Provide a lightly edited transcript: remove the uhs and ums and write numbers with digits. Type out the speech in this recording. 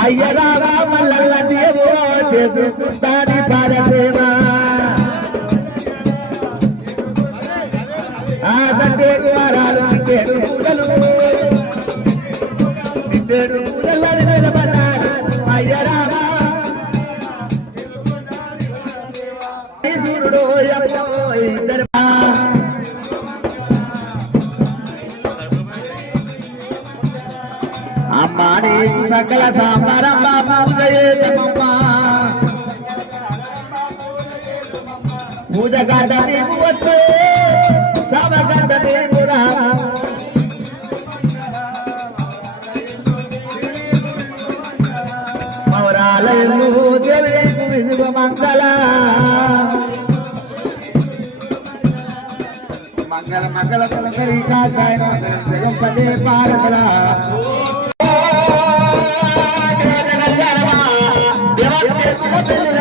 అయ్యరావా మల్లల్ల దేవుడో చేసుకుంటాని పాదసేవ ఆ సంతేడు వారాలు నిండేడు పూజలు నిండేడు పూజలని నిలబడ్డాడు అయ్యరావా సూర్యుడు ఎప్పుడో ఇద్దరు అమ్మాని సకల సాంబరమ్మ పూజ గడ్డ నీకు వస్తే సవగడ్డ నీకురా మౌరాలయము దేవికు విధువ మంగళ మంగళ మంగళ కలకరి కాచాయ జగం పదే పారకల Thank you.